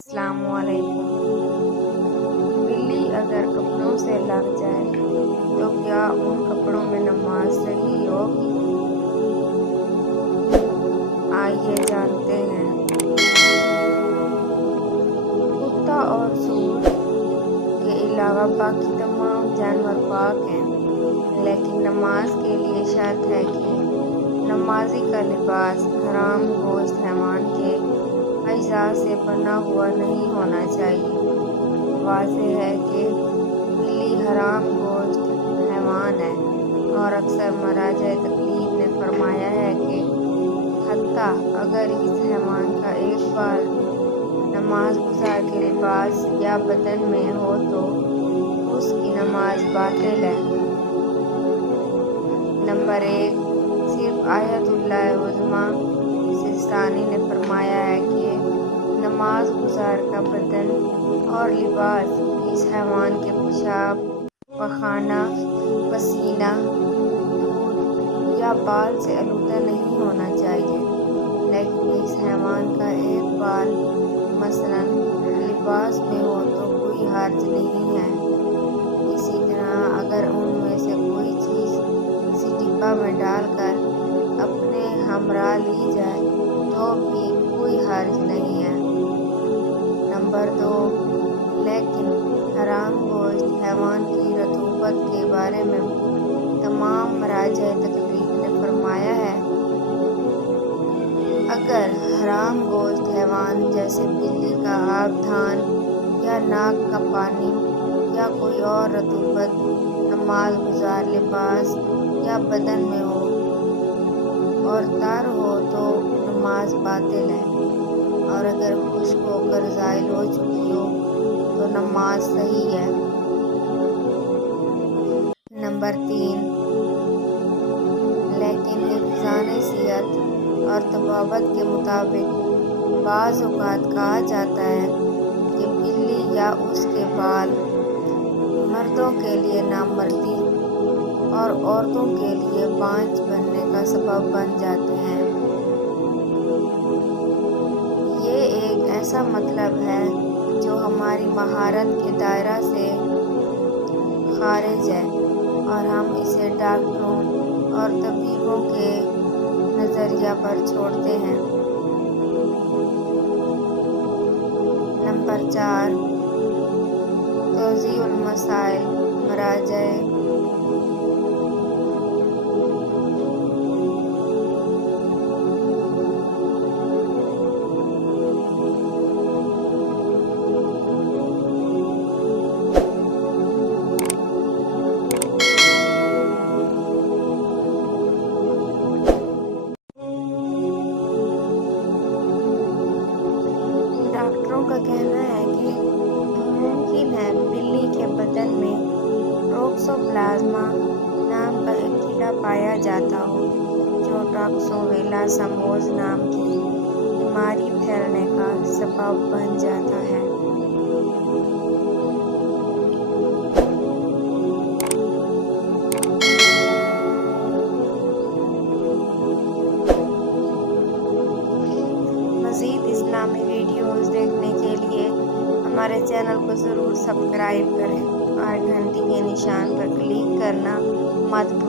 السلام علیکم۔ بلی اگر کپڑوں سے لگ جائے تو کیا ان کپڑوں میں نماز صحیح ہوگی؟ آئیے جانتے ہیں۔ کتا اور سور کے علاوہ باقی تمام جانور پاک ہیں، لیکن نماز کے لیے شرط ہے کہ نمازی کا لباس حرام گوشت حیوان کے اجزاء سے بنا ہوا نہیں ہونا چاہیے۔ واضح ہے کہ بلی حرام گوشت حیوان ہے، اور اکثر مراجع تقلید نے فرمایا ہے کہ حتیٰ اگر اس حیوان کا ایک بال بھی نماز گزار کے لباس یا بدن میں ہو تو اس کی نماز باطل ہے۔ نمبر 1، صرف آیت اللہ عظمیٰ سستانی نے فرمایا ہے کہ نماز گزار کا بدن اور لباس اس حیوان کے پیشاب، پخانہ، پسینہ، دودھ یا بال سے آلودہ نہیں ہونا چاہیے، لیکن اس حیوان کا ایک بال مثلاً لباس میں ہو تو کوئی حرج نہیں ہے۔ اسی طرح اگر ان میں سے کوئی چیز کسی ڈبہ میں ڈال کر اپنے ہمراہ لی جائے تو بھی کوئی حرج نہیں ہے۔ نمبر 2، لیکن حرام گوشت حیوان کی رطوبت کے بارے میں تمام مراجع تقلید نے فرمایا ہے، اگر حرام گوشت حیوان جیسے بلی کا آب دھان یا ناک کا پانی یا کوئی اور رطوبت نماز گزار لباس یا بدن میں ہو اور تر ہو تو نماز باطل ہے، اور اگر خشک ہو کر زائل ہو چکی ہو تو نماز صحیح ہے۔ نمبر 3، لیکن حفظان صحت اور طبابت کے مطابق بعض اوقات کہا جاتا ہے کہ بلی یا اس کے بال مردوں کے لیے نامردی اور عورتوں کے لیے بانجھ بننے کا سبب بن جاتے ہیں۔ یہ ایک ایسا مطلب ہے جو ہماری مہارت کے دائرہ سے خارج ہے، اور ہم اسے ڈاکٹروں اور طبیبوں کے نظریہ پر چھوڑتے ہیں۔ نمبر 4، توضیح المسائل مراجع ڈاکٹروں کا کہنا ہے کہ ممکن ہے بلی کے بدن میں ٹوکسوپلازما نام کا ایک کیڑا پایا جاتا ہو جو ٹوکسوویلا سموز نام کی بیماری پھیلنے کا سبب بن جاتا ہے۔ مزید اسلامی ویڈیوز دیکھنے کے لیے ہمارے چینل کو ضرور سبسکرائب کریں اور گھنٹی کے نشان پر کلک کرنا مت بھولیں۔